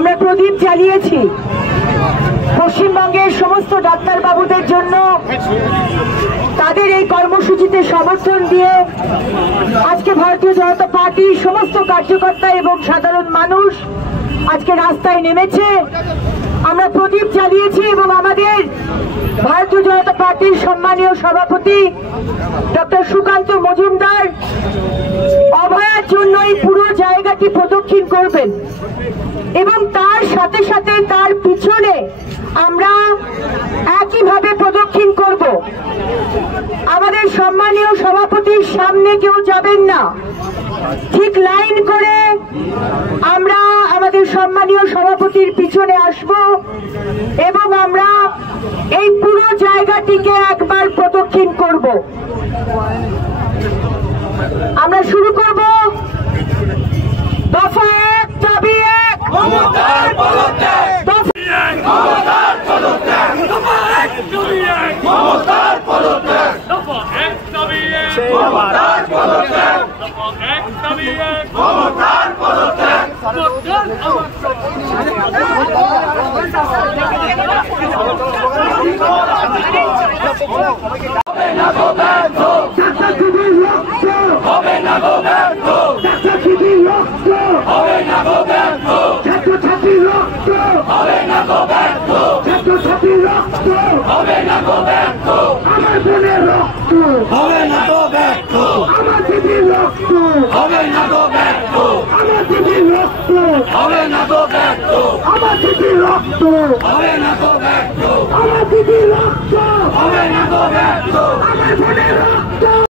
আমরা প্রদীপ জ্বালিয়েছি পশ্চিমবঙ্গের সমস্ত ডাক্তারবাবুদের জন্য, তাদের এই কর্মসূচিতে সমর্থন দিয়ে আজকে ভারতীয় জনতা পার্টির সমস্ত কার্যকর্তা এবং সাধারণ মানুষ আজকে রাস্তায় নেমেছে। আমরা প্রদীপ জ্বালিয়েছি এবং আমাদের ভারতীয় জনতা পার্টির সম্মানীয় সভাপতি ডক্টর সুকান্ত মজুমদার অভয়ার জন্য এই পুরো জায়গাটি প্রদক্ষিণ করবেন এবং তার সাথে সাথে তার পিছনে আমরা একইভাবে প্রদক্ষিণ করব। আমাদের সম্মানীয় সভাপতির সামনে কেউ যাবেন না, ঠিক লাইন করে আমরা আমাদের সম্মানীয় সভাপতির পিছনে আসব এবং আমরা এই পুরো জায়গাটিকে একবার প্রদক্ষিণ করব। আমরা শুরু করব দফা এক দাবি এক, মমতার পদত্যাগ, মমতার পদত্যাগ, মমতার পদত্যাগ, মমতার পদত্যাগ, মমতার পদত্যাগ। হবে না গো ব্যর্থ, হবে না গো ব্যর্থ, হবে না গো ব্যর্থ, হবে না গো ব্যর্থ, হবে না গো ব্যর্থ, আমার বোনের রক্ত, হবে না গো ব্যর্থ, আমার দিদির রক্ত, হবে না গো ব্যর্থ, আমার দিদির রক্ত, হবে না গো ব্যর্থ, আমার দিদির রক্ত, হবে না গো ব্যর্থ, আমার দিদির রক্ত, হবে না গো ব্যর্থ, আমার বোনের রক্ত।